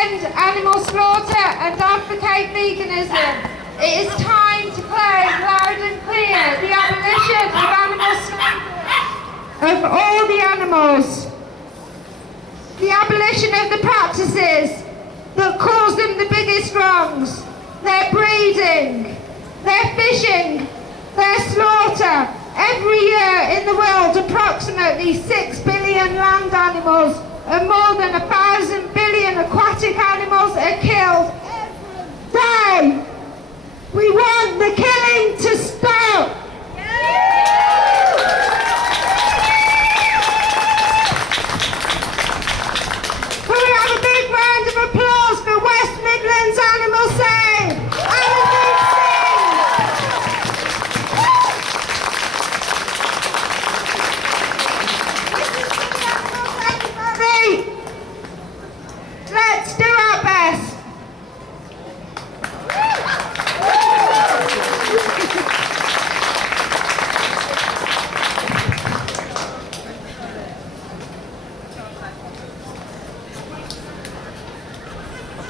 end animal slaughter and advocate veganism. It is time to claim loud and clear the abolition of animal slavery of all the animals. The abolition of the practices that cause them the biggest wrongs. Their breeding, their fishing, their slaughter. Every year in the world, approximately 6 billion land animals and more than 1,000 billion aquatic animals are killed every day. We want the killing to stop. Can we have a big round of applause for West Midlands Animal Save? Amandeep Singh! Let's do our best.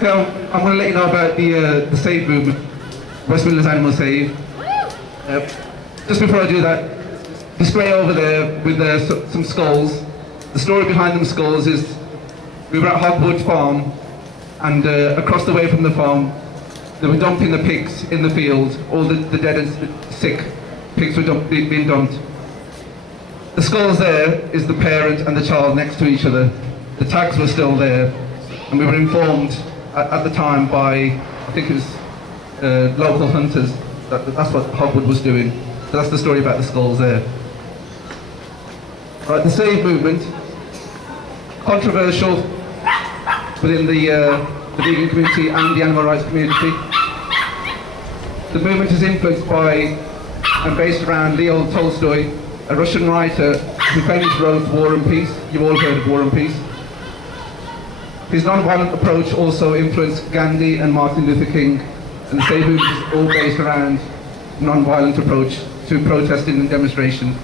So I'm going to let you know about the Save movement, West Midlands Animal Save. Just before I do that, display over there with some skulls. The story behind them skulls is we were at Hogwood Farm, and across the way from the farm they were dumping the pigs in the field. All the dead and sick pigs were being dumped. The skulls there is the parent and the child next to each other. The tags were still there, and we were informed at the time by, I think it was local hunters, that's what Hogwood was doing. So that's the story about the skulls there. Right, the Save movement, controversial within the vegan community and the animal rights community. The movement is influenced by and based around Leo Tolstoy, a Russian writer who famously wrote War and Peace. You've all heard of War and Peace. His non-violent approach also influenced Gandhi and Martin Luther King, and the Save movement is all based around non-violent approach to protesting and demonstration.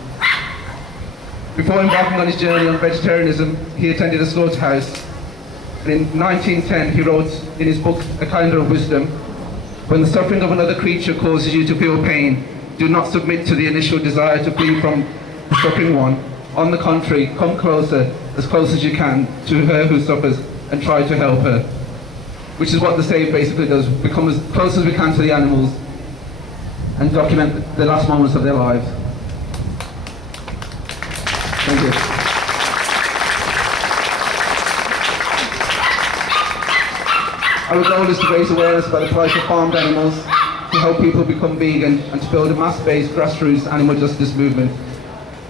Before embarking on his journey on vegetarianism, he attended a slaughterhouse, and in 1910 he wrote in his book A Calendar of Wisdom, "When the suffering of another creature causes you to feel pain, do not submit to the initial desire to flee from the suffering one. On the contrary, come closer, as close as you can, to her who suffers, and try to help her." Which is what the Save basically does. We come as close as we can to the animals and document the last moments of their lives. Thank you. Our goal is to raise awareness about the plight of farmed animals, to help people become vegan, and to build a mass-based grassroots animal justice movement.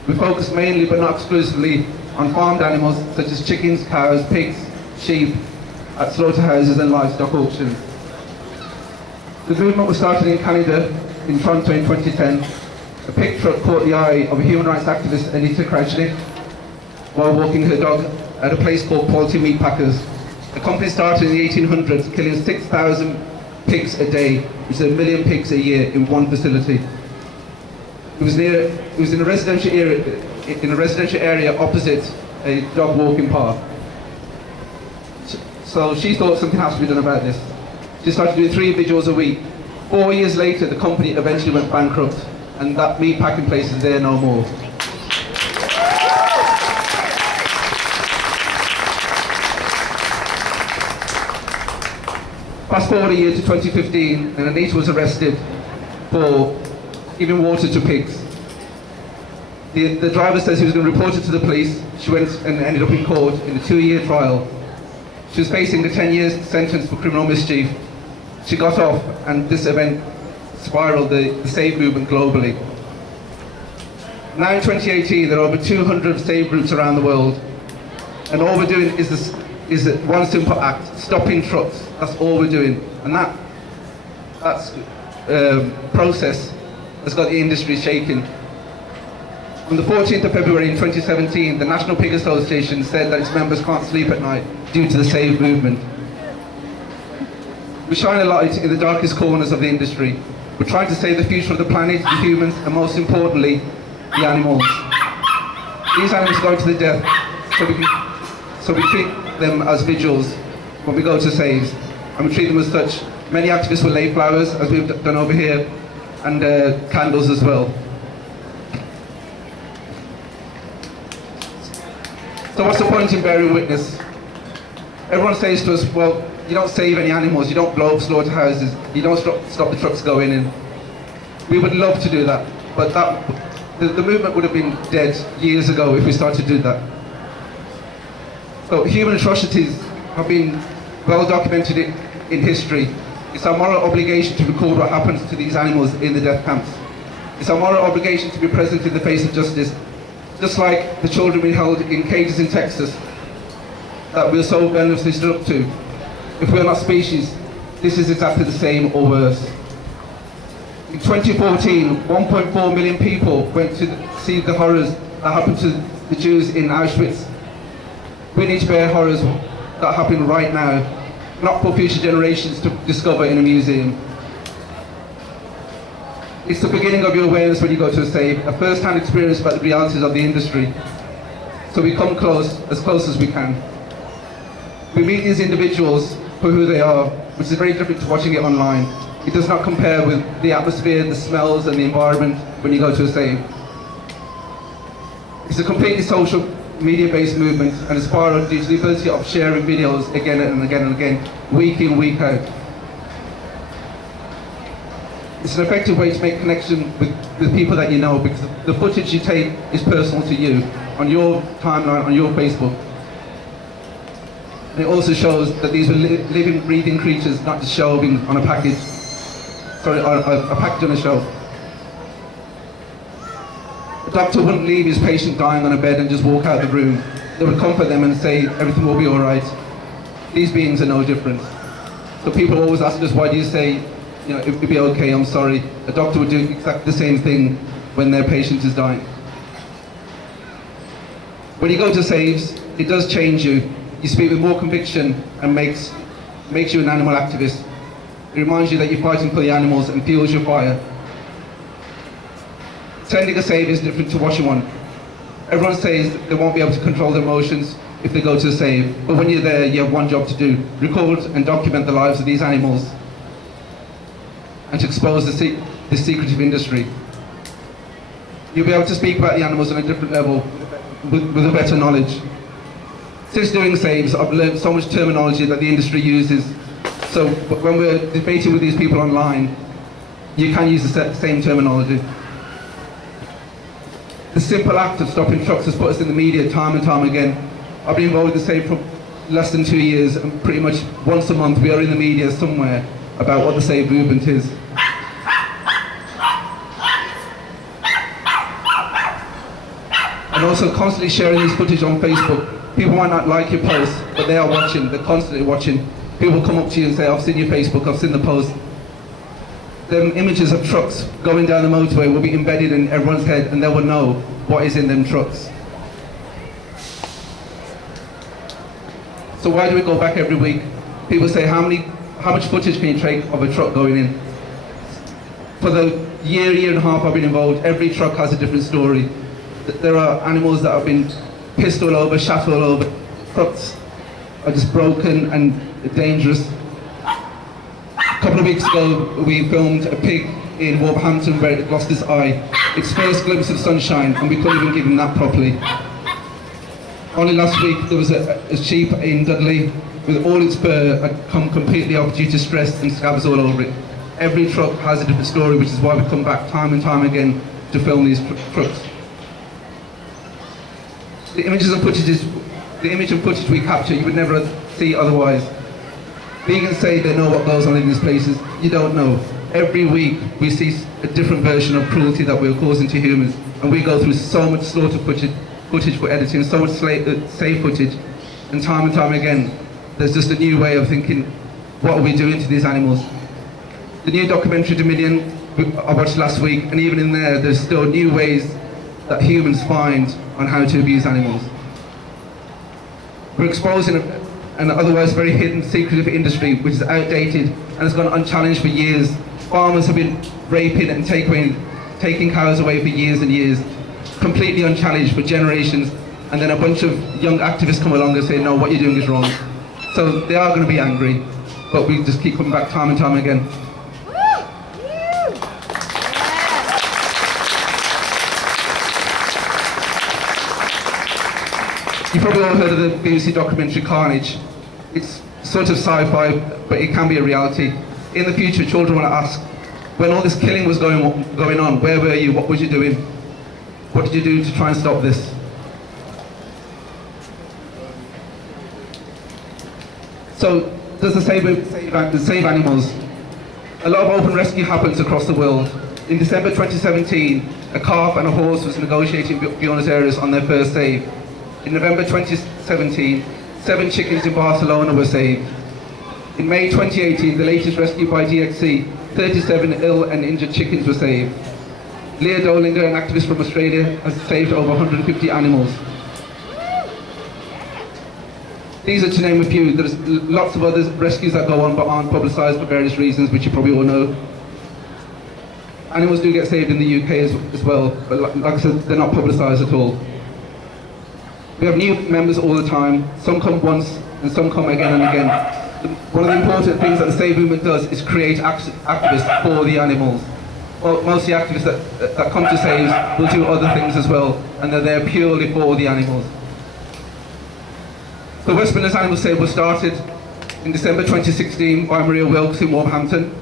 We focus mainly, but not exclusively, on farmed animals such as chickens, cows, pigs, sheep, at slaughterhouses and livestock auctions. The movement was started in Canada, in Toronto in 2010. A pig truck caught the eye of a human rights activist, Anita Crouchney, while walking her dog at a place called Quality Meat Packers. The company started in the 1800s, killing 6,000 pigs a day, which is 1 million pigs a year in one facility. It was in a residential area opposite a dog walking path. So she thought something has to be done about this. She started doing 3 vigils a week. 4 years later, the company eventually went bankrupt, and that meat packing place is there no more. Fast forward a year to 2015, and Anita was arrested for giving water to pigs. The driver says he was going to report it to the police. She went and ended up in court in a 2-year trial. She was facing a 10-year sentence for criminal mischief. She got off, and this event spiraled the Save movement globally. Now in 2018, there are over 200 Save groups around the world, and all we're doing is one simple act: stopping trucks. That's all we're doing, and that process has got the industry shaking. On the 14th of February in 2017, the National Pig Association said that its members can't sleep at night due to the Save movement. We shine a light in the darkest corners of the industry. We're trying to save the future of the planet, the humans, and most importantly, the animals. These animals are going to the death, so we treat them as vigils. when we go to saves, and we treat them as such. Many activists will lay flowers, as we've done over here, and candles as well. So what's the point in bearing witness? Everyone says to us, well, you don't save any animals, you don't blow up slaughterhouses, you don't stop the trucks going in. We would love to do that, but the movement would have been dead years ago if we started to do that. So human atrocities have been well documented in history. It's our moral obligation to record what happens to these animals in the death camps. It's our moral obligation to be present in the face of justice, just like the children we held in cages in Texas that we're so relentlessly stood up to. If we're not species, this is exactly the same or worse. In 2014, 1.4 million people went to see the horrors that happened to the Jews in Auschwitz. We need to bear horrors that happen right now, not for future generations to discover in a museum. It's the beginning of your awareness when you go to a save, a first-hand experience about the realities of the industry. So we come close as we can. We meet these individuals for who they are, which is very different to watching it online. It does not compare with the atmosphere, the smells and the environment when you go to a save. It's a completely social media-based movement and is spiraled due to the ability of sharing videos again and again and again, week in, week out. It's an effective way to make connection with people that you know, because the footage you take is personal to you, on your timeline, on your Facebook. And it also shows that these were living, breathing creatures, not just shelving on a package, a package on a shelf. The doctor wouldn't leave his patient dying on a bed and just walk out of the room. They would comfort them and say, everything will be all right. These beings are no different. So people always ask us, why do you say, it'll be okay, I'm sorry. A doctor would do exactly the same thing when their patient is dying. When you go to saves, it does change you. You speak with more conviction and makes you an animal activist. It reminds you that you're fighting for the animals and fuels your fire. Attending a save is different to watching one. Everyone says they won't be able to control their emotions if they go to a save, but when you're there, you have one job to do: record and document the lives of these animals and to expose the secretive industry. You'll be able to speak about the animals on a different level with a better knowledge. Since doing saves, I've learned so much terminology that the industry uses. So when we're debating with these people online, you can use the same terminology. The simple act of stopping trucks has put us in the media time and time again. I've been involved with the save for less than 2 years, and pretty much once a month we are in the media somewhere about what the save movement is. And also constantly sharing this footage on Facebook. People might not like your posts, but they are watching, they're constantly watching. People come up to you and say, I've seen your Facebook, I've seen the post. Them images of trucks going down the motorway will be embedded in everyone's head, and they will know what is in them trucks. So why do we go back every week? People say, how much footage can you take of a truck going in? For the year and a half I've been involved, every truck has a different story. There are animals that have been pissed all over, shat all over. Trucks are just broken and dangerous. A couple of weeks ago, we filmed a pig in Wolverhampton where it lost its eye. Its first glimpse of sunshine, and we couldn't even give him that properly. Only last week, there was a sheep in Dudley with all its fur had come completely off due to stress and scabs all over it. Every truck has a different story, which is why we come back time and time again to film these trucks. The image and footage we capture, you would never see otherwise. Vegans say they know what goes on in these places. You don't know. Every week we see a different version of cruelty that we're causing to humans, and we go through so much slaughter footage for editing, so much save footage, and time again, there's just a new way of thinking, what are we doing to these animals? The new documentary Dominion I watched last week, and even in there, there's still new ways that humans find on how to abuse animals. We're exposing an otherwise very hidden, secretive industry which is outdated and has gone unchallenged for years. Farmers have been raping and taking cows away for years and years, completely unchallenged for generations, and then a bunch of young activists come along and say, no, what you're doing is wrong. So they are going to be angry, but we just keep coming back time and time again. You've probably all heard of the BBC documentary Carnage. It's sort of sci-fi, but it can be a reality. In the future, children will ask, when all this killing was going on, where were you? What was you doing? What did you do to try and stop this? So, does the save animals? A lot of open rescue happens across the world. In December 2017, a calf and a horse was negotiating Buenos Aires on their first save. In November 2017, 7 chickens in Barcelona were saved. In May 2018, the latest rescue by DXC, 37 ill and injured chickens were saved. Leah Dolinger, an activist from Australia, has saved over 150 animals. These are to name a few. There's lots of other rescues that go on but aren't publicised for various reasons, which you probably all know. Animals do get saved in the UK as well, but like I said, they're not publicised at all. We have new members all the time. Some come once and some come again and again. One of the important things that the Save movement does is create activists for the animals. Well, most of the activists that come to Saves will do other things as well, and they're there purely for the animals. The West Midlands Animal Save was started in December 2016 by Maria Wilkes in Wolverhampton.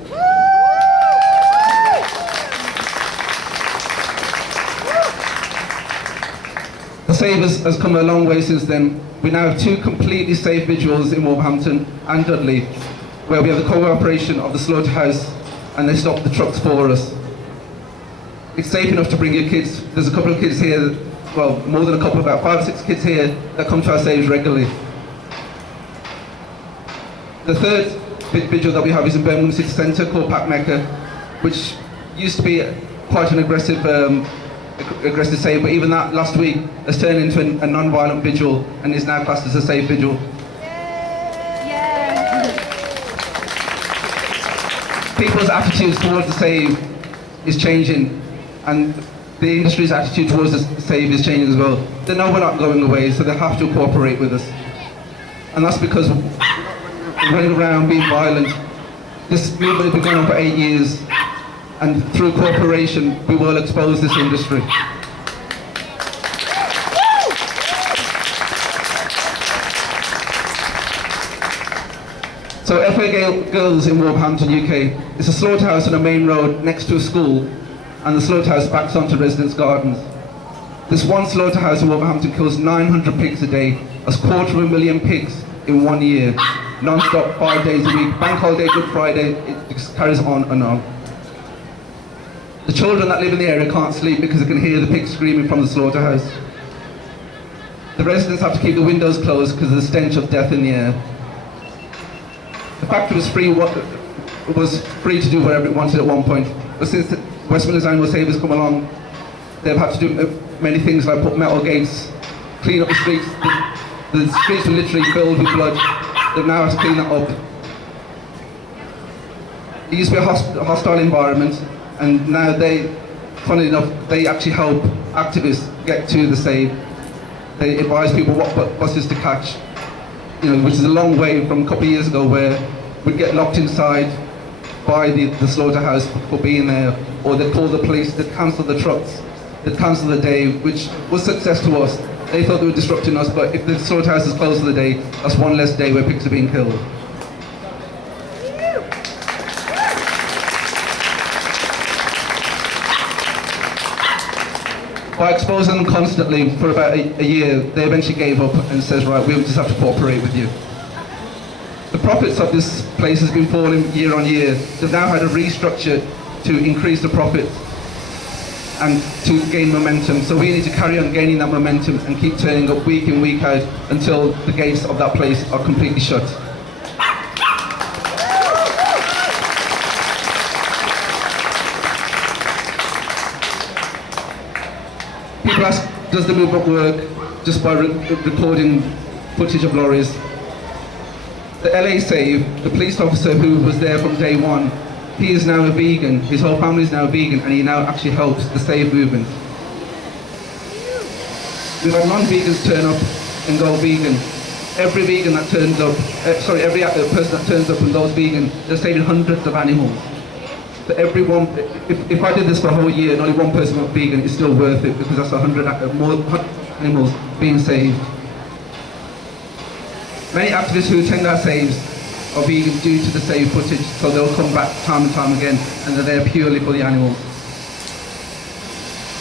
The Save has come a long way since then. We now have 2 completely safe vigils in Wolverhampton and Dudley, where we have the cooperation of the Slaughterhouse, and they stop the trucks for us. It's safe enough to bring your kids. There's a couple of kids here, well, more than a couple, about 5 or 6 kids here that come to our Saves regularly. The third vigil that we have is in Birmingham City Centre called Pack Mecca, which used to be quite an aggressive save, but even that last week has turned into a non-violent vigil and is now classed as a safe vigil. People's attitudes towards the Save is changing, and the industry's attitude towards the Save is changing as well. They know we're not going away, so they have to cooperate with us. And that's because running around being violent. This movement has been going on for 8 years, and through cooperation we will expose this industry. So FA Girls in Wolverhampton, UK, it's a slaughterhouse on a main road next to a school, and the slaughterhouse backs onto residents' gardens. This one slaughterhouse in Wolverhampton kills 900 pigs a day. That's 250,000 pigs in 1 year. Non-stop, 5 days a week, bank holiday, Good Friday, it just carries on and on. The children that live in the area can't sleep because they can hear the pigs screaming from the slaughterhouse. The residents have to keep the windows closed because of the stench of death in the air. The factory was free to do whatever it wanted at one point, but since the West Midlands Animal Save has come along, they've had to do many things like put metal gates, clean up the streets. The streets were literally filled with blood. They've now had to clean that up. It used to be a hostile environment, and now funnily enough, they actually help activists get to the Save. They advise people what buses to catch, which is a long way from a couple of years ago where we'd get locked inside by the slaughterhouse for being there, or they'd call the police, they'd cancel the trucks, they'd cancel the day, which was success to us. They thought they were disrupting us, but if the slaughterhouse is closed for the day, that's one less day where pigs are being killed. By exposing them constantly for about a year, they eventually gave up and says, right, we'll just have to cooperate with you. The profits of this place has been falling year on year. They've now had a restructure to increase the profits and to gain momentum. So we need to carry on gaining that momentum and keep turning up week in, week out until the gates of that place are completely shut. People ask, does the movement work just by recording footage of lorries? The LA Save, the police officer who was there from day one, he is now a vegan. His whole family is now vegan, and he now actually helps the Save movement. We've had non-vegans turn up and go vegan. every vegan that turns up, every person that turns up and goes vegan, they're saving hundreds of animals. For everyone, if I did this for a whole year and only one person went vegan, it's still worth it because that's 100 animals being saved. Many activists who attend our saves are vegan due to the saved footage, so they'll come back time and time again, and they're there purely for the animals.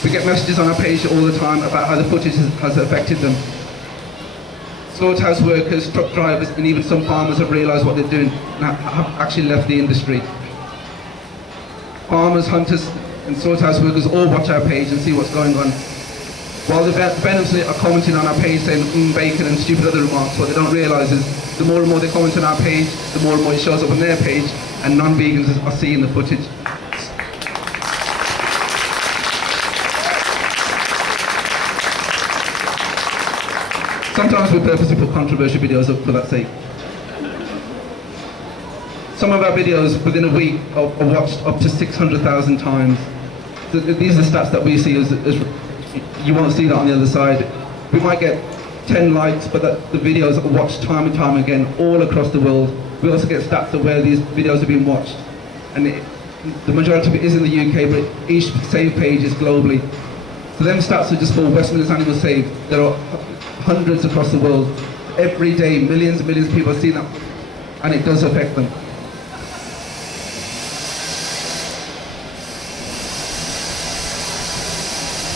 We get messages on our page all the time about how the footage has affected them. Slaughterhouse workers, truck drivers, and even some farmers have realised what they're doing and have actually left the industry. Farmers, hunters, and slaughterhouse workers all watch our page and see what's going on. While the venoms are commenting on our page saying bacon and stupid other remarks, what they don't realise is the more and more they comment on our page, the more and more it shows up on their page, and non-vegans are seeing the footage. Sometimes we purposely put controversial videos up for that sake. Some of our videos within a week are watched up to 600,000 times. These are the stats that we see as you won't see that on the other side. We might get 10 likes, but the videos are watched time and time again all across the world. We also get stats of where these videos have been watched. And the majority of it is in the UK, but each save page is globally. So them stats are just for Westminster Animal Save. There are hundreds across the world. Every day, millions and millions of people see that, and it does affect them.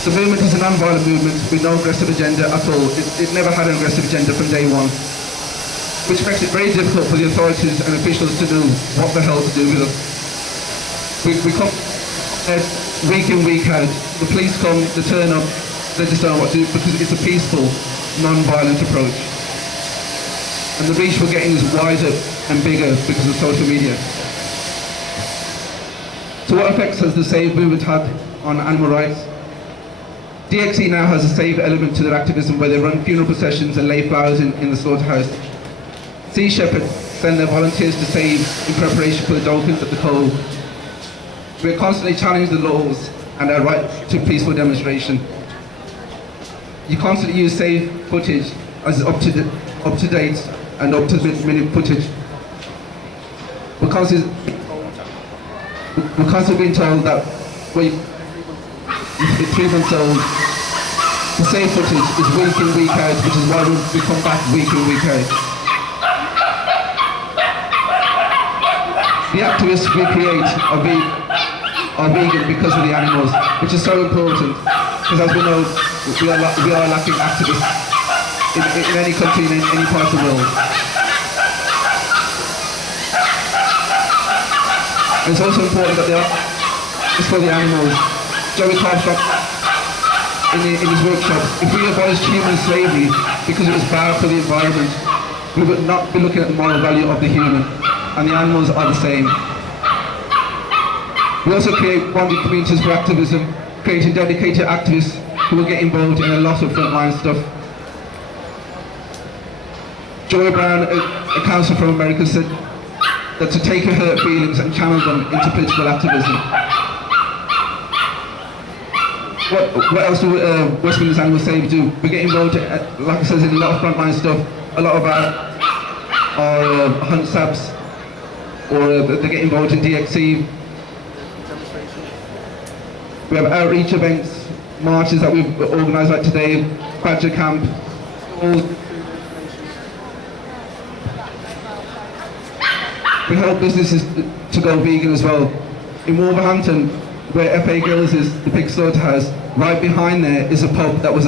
The movement is a non-violent movement with no aggressive agenda at all. It never had an aggressive agenda from day one, which makes it very difficult for the authorities and officials to know what the hell to do with us. We come week in, week out. The police come, they turn up, they just don't know what to do because it's a peaceful, non-violent approach. And the reach we're getting is wider and bigger because of social media. So what effects has the Save movement had on animal rights? DXE now has a Save element to their activism where they run funeral processions and lay flowers in the slaughterhouse. Sea Shepherds send their volunteers to save in preparation for the dolphins at the cove. We're constantly challenging the laws and our right to peaceful demonstration. You constantly use Save footage as up to date and up to minute footage. We're constantly being told that it's 3 months old. The Save footage is week in, week out, which is why we come back week in, week out. The activists we create are vegan because of the animals, which is so important, because as we know, we are lacking activists in any country, in any part of the world. And it's also important that it's for the animals. Joey Carlstock, in his workshop, if we abolished human slavery because it was bad for the environment, we would not be looking at the moral value of the human, and the animals are the same. We also create bonded communities for activism, creating dedicated activists who will get involved in a lot of frontline stuff. Joy Brown, a counsellor from America, said that to take her hurt feelings and channel them into political activism. What else do Westminster Animal Save do? We get involved, like I said, in a lot of frontline stuff. A lot of our hunt sabs, or they get involved in DXE. We have outreach events, marches that we've organised like today, Badger Camp. We help businesses to go vegan as well. In Wolverhampton, where FA Grills is, the big slaughterhouse, right behind there is a pub that was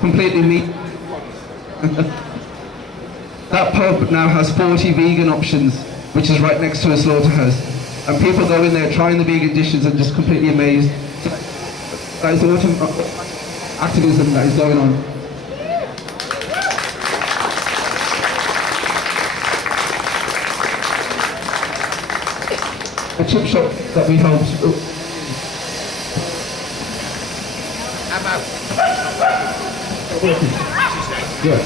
completely meat. That pub now has 40 vegan options, which is right next to a slaughterhouse. And people go in there trying the vegan dishes and just completely amazed. That is autumn activism that is going on. A chip shop that we helped. Yeah.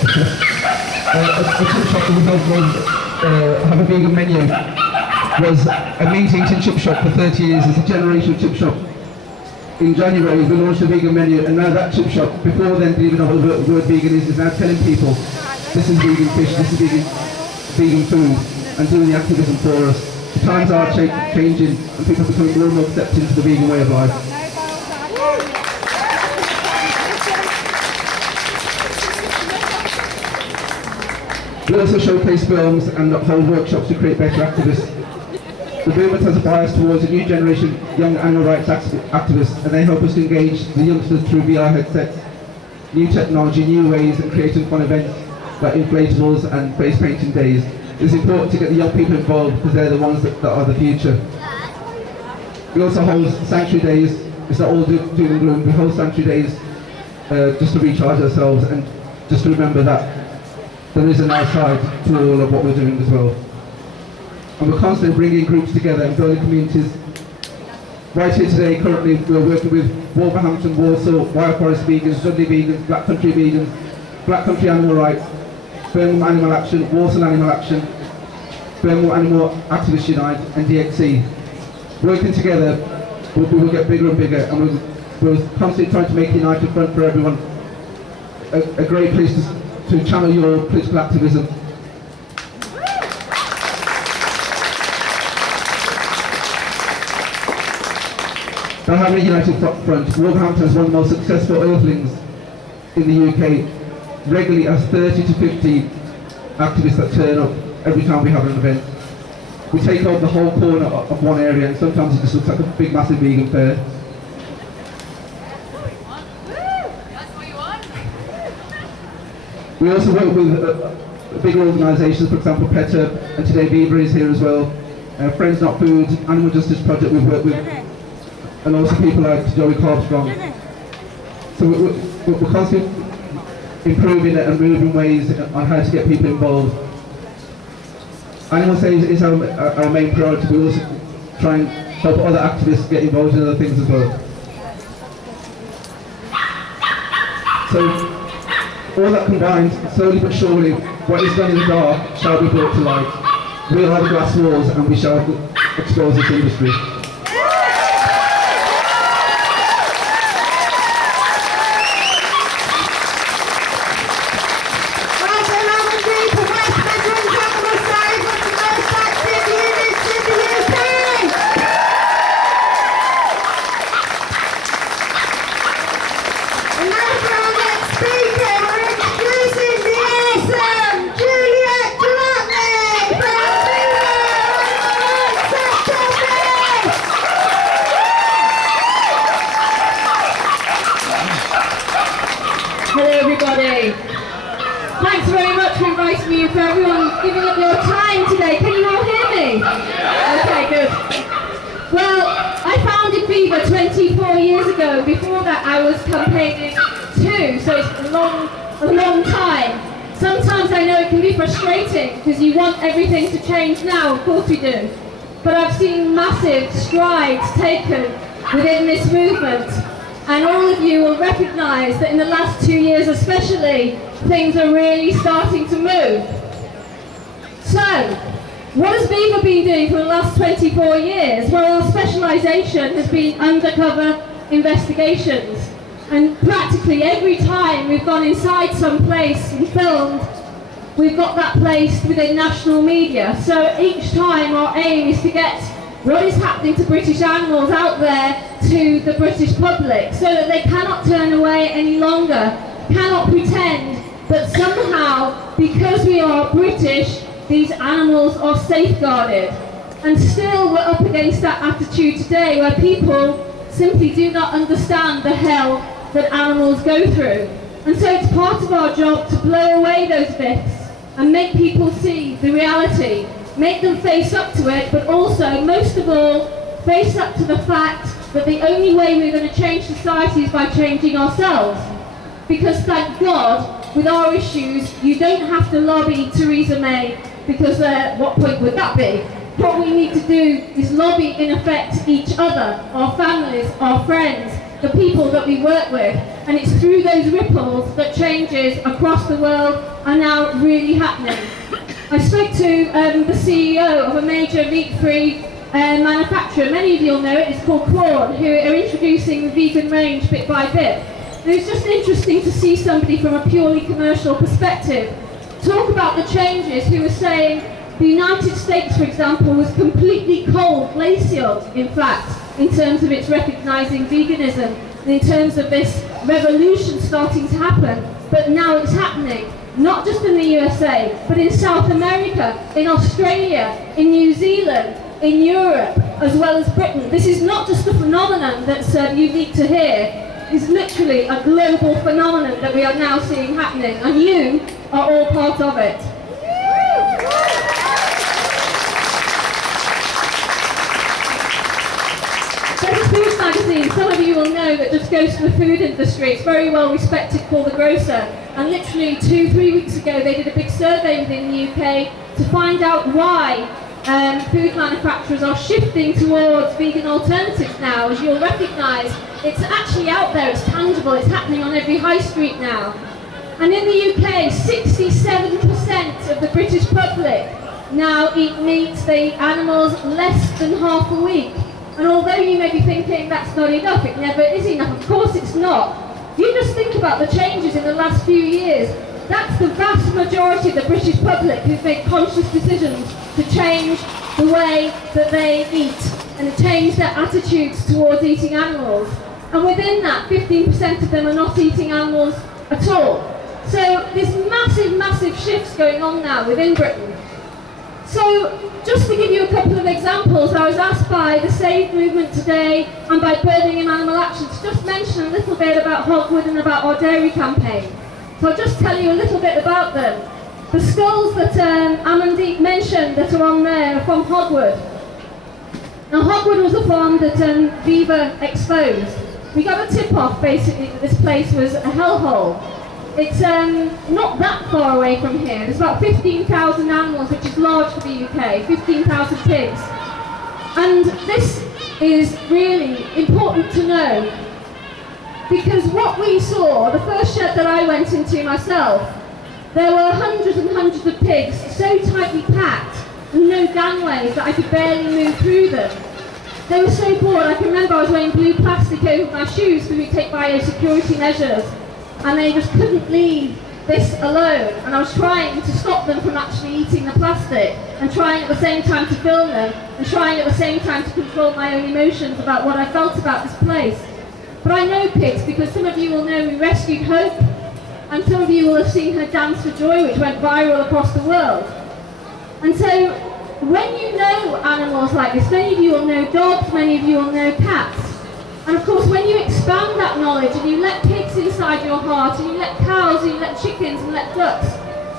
A chip shop that we helped have a vegan menu was a meat eating chip shop for 30 years. It's a generational chip shop. in January, we launched a vegan menu, and now that chip shop, before then didn't even know what the word vegan is now telling people, this is vegan fish, this is vegan food, and doing the activism for us. The times are changing, and people are becoming more and more accepting to the vegan way of life. We also showcase films and hold workshops to create better activists. The movement has a bias towards a new generation of young animal rights activists, and they help us to engage the youngsters through VR headsets, new technology, new ways, and creating fun events like inflatables and face painting days. It's important to get the young people involved because they're the ones that are the future. We also hold sanctuary days. It's not all doom and gloom. We hold sanctuary days just to recharge ourselves and just to remember that there is an outside to all of what we're doing as well. And we're constantly bringing groups together and building communities. Right here today, currently, we're working with Wolverhampton, Warsaw, Wild Forest Vegans, Dudley Vegans, Black Country Vegans, Black Country Animal Rights, Birmingham Animal Action, Warsaw Animal Action, Birmingham Animal Activists Unite, and DXC. Working together, we will get bigger and bigger, and we're constantly trying to make a united front for everyone. A great place to channel your political activism. By having a united front, Wolverhampton is one of the most successful earthlings in the UK. Regularly has 30 to 50 activists that turn up every time we have an event. We take over the whole corner of one area, and sometimes it just looks like a big massive vegan fair. We also work with bigger organisations, for example PETA, and today Viva is here as well. Friends Not Food, Animal Justice Project we've worked with, and also people like Joey Carbstrong. So we're constantly improving it and moving ways on how to get people involved. Animal safety is our main priority. We also try and help other activists get involved in other things as well. So all that combined, slowly but surely, what is done in the dark shall be brought to light. We'll have glass walls and we shall expose this industry. Thanks very much for inviting me and for everyone giving up your time today. Can you all hear me? Okay, good. Well, I founded Viva 24 years ago. Before that, I was campaigning too, so it's a long time. Sometimes I know it can be frustrating because you want everything to change now, of course we do. But I've seen massive strides taken within this movement. And all of you will recognise that in the last 2 years especially, things are really starting to move. So, what has Viva been doing for the last 24 years? Well, our specialisation has been undercover investigations. And practically every time we've gone inside some place and filmed, we've got that placed within national media. So each time our aim is to get what is happening to British animals out there to the British public so that they cannot turn away any longer, cannot pretend that somehow, because we are British, these animals are safeguarded. And still we're up against that attitude today where people simply do not understand the hell that animals go through. And so it's part of our job to blow away those myths and make people see the reality. Make them face up to it, but also, most of all, face up to the fact that the only way we're going to change society is by changing ourselves. Because thank God, with our issues, you don't have to lobby Theresa May, because what point would that be? What we need to do is lobby, in effect, each other, our families, our friends, the people that we work with. And it's through those ripples that changes across the world are now really happening. I spoke to the CEO of a major meat-free manufacturer, many of you will know it, it's called Quorn, who are introducing the vegan range bit by bit. And it's just interesting to see somebody from a purely commercial perspective talk about the changes, who were saying the United States, for example, was completely cold, glacial, in fact, in terms of its recognising veganism, and in terms of this revolution starting to happen. But now it's happening, not just in the USA, but in South America, in Australia, in New Zealand, in Europe, as well as Britain. This is not just a phenomenon that's unique to here. It's literally a global phenomenon that we are now seeing happening, and you are all part of it. There's a food magazine, some of you will know, that just goes to the food industry. It's very well respected, called The Grocer. And literally 2-3 weeks ago they did a big survey within the UK to find out why food manufacturers are shifting towards vegan alternatives now. As you'll recognise, it's actually out there, it's tangible, it's happening on every high street now. And in the UK, 67% of the British public now eat meat, they eat animals less than half a week. And although you may be thinking that's not enough, it never is enough, of course it's not. You just think about the changes in the last few years. That's the vast majority of the British public who've made conscious decisions to change the way that they eat and to change their attitudes towards eating animals. And within that, 15% of them are not eating animals at all. So there's massive, massive shifts going on now within Britain. So just to give you a couple of examples, I was asked by the Save movement today and by Birmingham Animal Action to just mention a little bit about Hogwood and about our dairy campaign. So I'll just tell you a little bit about them. The skulls that Amandeep mentioned that are on there are from Hogwood. Now Hogwood was a farm that Viva exposed. We got a tip-off basically that this place was a hellhole. It's not that far away from here. There's about 15,000 animals, which is large for the UK, 15,000 pigs. And this is really important to know, because what we saw, the first shed that I went into myself, there were hundreds and hundreds of pigs so tightly packed and no gangways that I could barely move through them. They were so bored. I can remember I was wearing blue plastic over my shoes because we take biosecurity measures, and they just couldn't leave this alone. And I was trying to stop them from actually eating the plastic, and trying at the same time to film them, and trying at the same time to control my own emotions about what I felt about this place. But I know pigs because some of you will know we rescued Hope, and some of you will have seen her Dance for Joy, which went viral across the world. And so when you know animals like this, many of you will know dogs, many of you will know cats. And of course, when you expand that knowledge and you let pigs inside your heart, and you let cows, and you let chickens, and let ducks,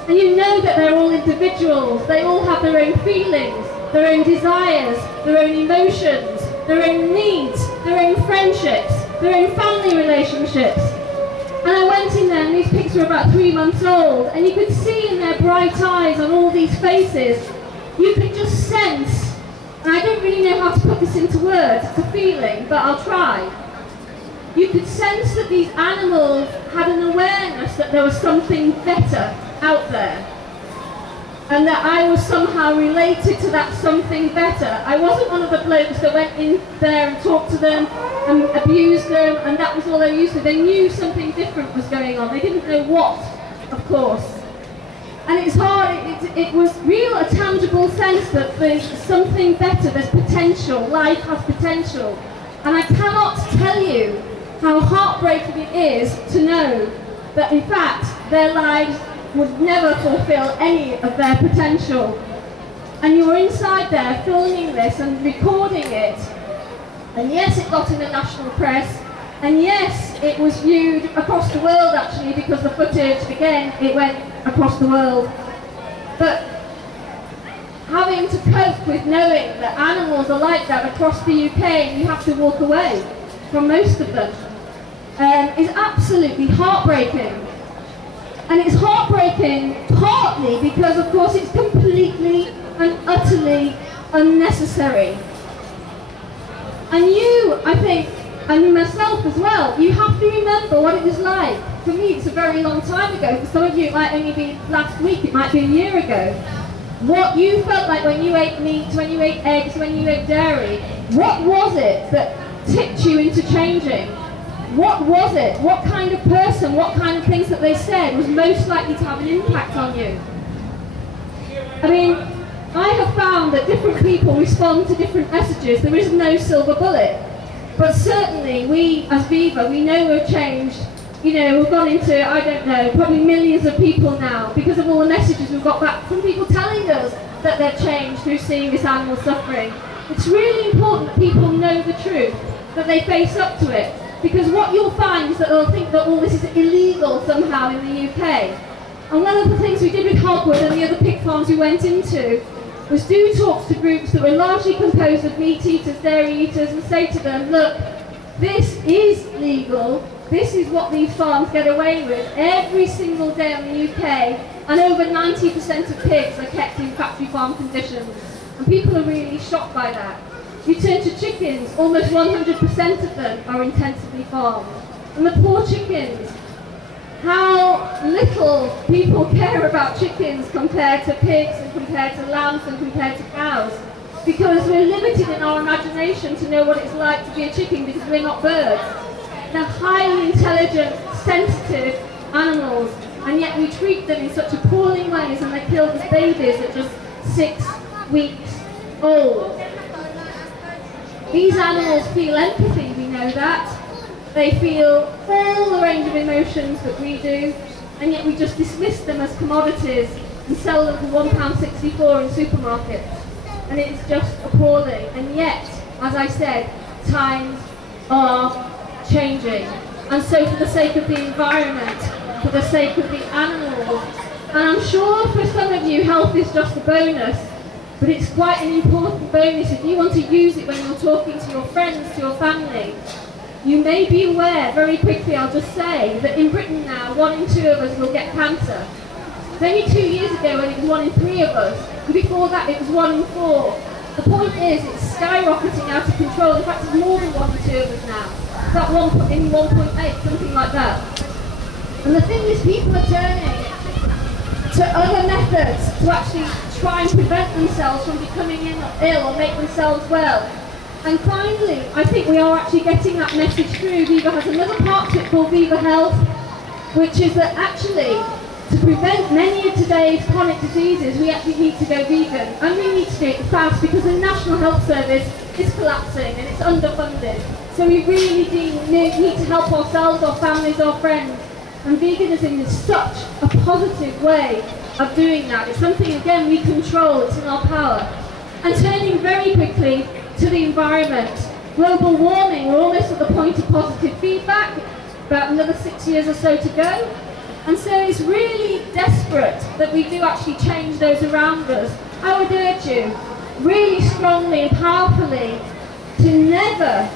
and you know that they're all individuals, they all have their own feelings, their own desires, their own emotions, their own needs, their own friendships, their own family relationships. And I went in there, and these pigs were about 3 months old, and you could see in their bright eyes on all these faces, you could just sense, and I don't really know how to put this into words, it's a feeling, but I'll try. You could sense that these animals had an awareness that there was something better out there, and that I was somehow related to that something better. I wasn't one of the blokes that went in there and talked to them and abused them, and that was all they used to. They knew something different was going on. They didn't know what, of course. And it's hard, it was real, a tangible sense that there's something better, there's potential, life has potential. And I cannot tell you how heartbreaking it is to know that in fact their lives would never fulfill any of their potential. And you were inside there filming this and recording it. And yes, it got in the national press. And yes, it was viewed across the world actually, because the footage, again, it went across the world. But having to cope with knowing that animals are like that across the UK, and you have to walk away from most of them, is absolutely heartbreaking. And it's heartbreaking partly because, of course, it's completely and utterly unnecessary. And you, I think, and myself as well, you have to remember what it was like. For me, it's a very long time ago. For some of you, it might only be last week, it might be a year ago. what you felt like when you ate meat, when you ate eggs, when you ate dairy. What was it that tipped you into changing? What was it? What kind of person, what kind of things that they said was most likely to have an impact on you? I mean, I have found that different people respond to different messages. There is no silver bullet. But certainly we, as Viva, we know we've changed. You know, we've gone into, I don't know, probably millions of people now because of all the messages we've got back from people telling us that they've changed through seeing this animal suffering. It's really important that people know the truth, that they face up to it. Because what you'll find is that they'll think that all this is illegal somehow in the UK. And one of the things we did with Hogwood and the other pig farms we went into was do talks to groups that were largely composed of meat eaters, dairy eaters, and say to them, look, this is legal, this is what these farms get away with every single day in the UK, and over 90% of pigs are kept in factory farm conditions. And people are really shocked by that. You turn to chickens, almost 100% of them are intensively farmed. And the poor chickens, how little people care about chickens compared to pigs and compared to lambs and compared to cows. Because we're limited in our imagination to know what it's like to be a chicken because we're not birds. They're highly intelligent, sensitive animals, and yet we treat them in such appalling ways and they're killed as babies at just 6 weeks old. These animals feel empathy, we know that. They feel all the range of emotions that we do, and yet we just dismiss them as commodities and sell them for £1.64 in supermarkets. And it's just appalling. And yet, as I said, times are changing. And so for the sake of the environment, for the sake of the animals, and I'm sure for some of you health is just a bonus, but it's quite an important bonus if you want to use it when you're talking to your friends, to your family. You may be aware, very quickly I'll just say, that in Britain now, 1 in 2 of us will get cancer. It's only 2 years ago when it was 1 in 3 of us, and before that it was 1 in 4. The point is, it's skyrocketing out of control. In fact, it's more than 1 in 2 of us now. It's about 1.8, something like that. And the thing is, people are turning to other methods to actually try and prevent themselves from becoming ill or make themselves well. And finally, I think we are actually getting that message through. Viva has another part to it called Viva Health, which is that actually, to prevent many of today's chronic diseases, we actually need to go vegan. And we need to do it fast because the National Health Service is collapsing and it's underfunded. So we really need to help ourselves, our families, our friends. And veganism is such a positive way of doing that. It's something, again, we control, it's in our power. And turning very quickly to the environment. Global warming, we're almost at the point of positive feedback, about another 6 years or so to go. And so it's really desperate that we do actually change those around us. I would urge you, really strongly and powerfully, to never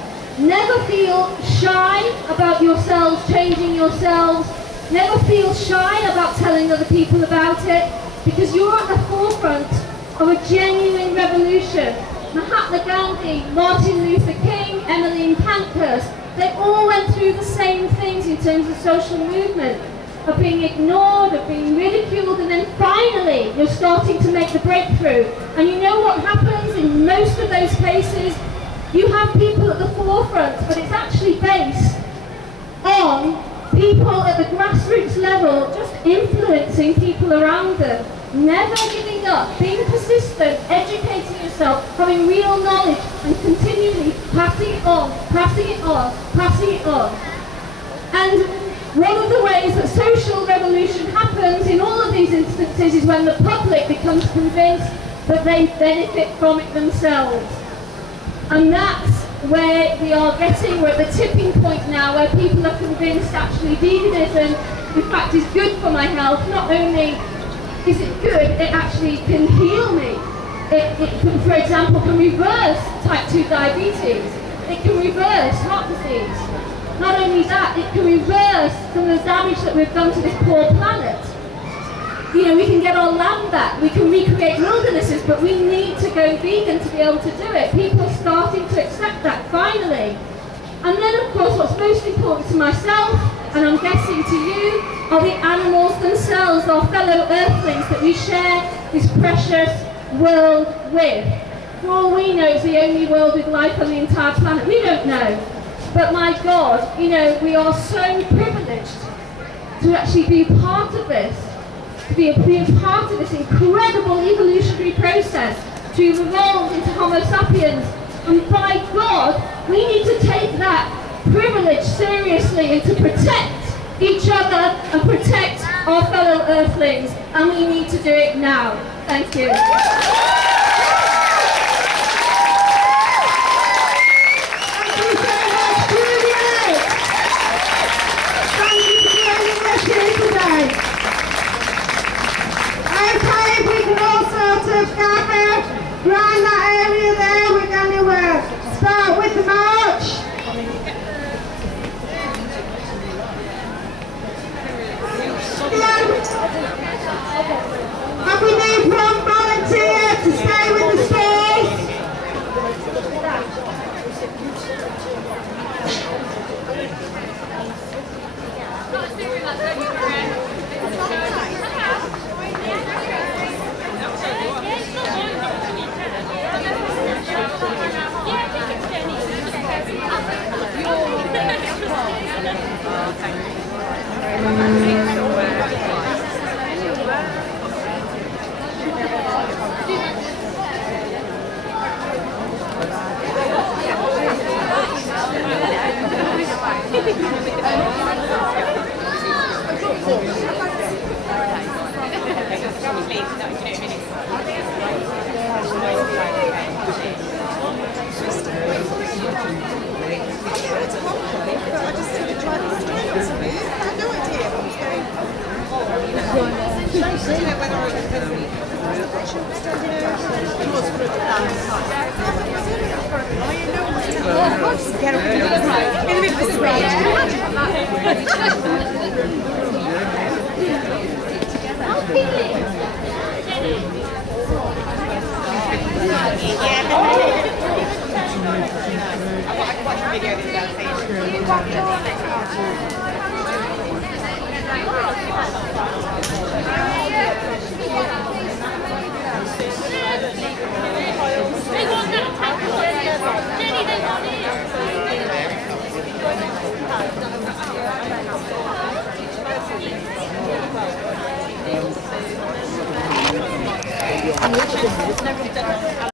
feel shy about yourselves, changing yourselves. Never feel shy about telling other people about it, because you're at the forefront of a genuine revolution. Mahatma Gandhi, Martin Luther King, Emmeline Pankhurst, they all went through the same things in terms of social movement, of being ignored, of being ridiculed, and then finally you're starting to make the breakthrough. And you know what happens in most of those cases? You have people at the forefront, but it's actually based on people at the grassroots level just influencing people around them. Never giving up, being persistent, educating yourself, having real knowledge, and continually passing it on, passing it on, passing it on. And one of the ways that social revolution happens in all of these instances is when the public becomes convinced that they benefit from it themselves. And that's where we are getting, we're at the tipping point now where people are convinced actually veganism, in fact, is good for my health. Not only is it good, it actually can heal me. It can, for example, can reverse type 2 diabetes. It can reverse heart disease. Not only that, it can reverse some of the damage that we've done to this poor planet. You know, we can get our land back, we can recreate wildernesses, but we need to go vegan to be able to do it. People are starting to accept that, finally. And then, of course, what's most important to myself, and I'm guessing to you, are the animals themselves, our fellow earthlings that we share this precious world with. For all we know, it's the only world with life on the entire planet. We don't know. But my God, you know, we are so privileged to actually be part of this, to be a part of this incredible evolutionary process, to have evolved into Homo sapiens. And by God, we need to take that privilege seriously and to protect each other and protect our fellow earthlings. And we need to do it now. Thank you. Gather around that area there. We're going to start with the march. And we need one volunteer to stay with the stalls.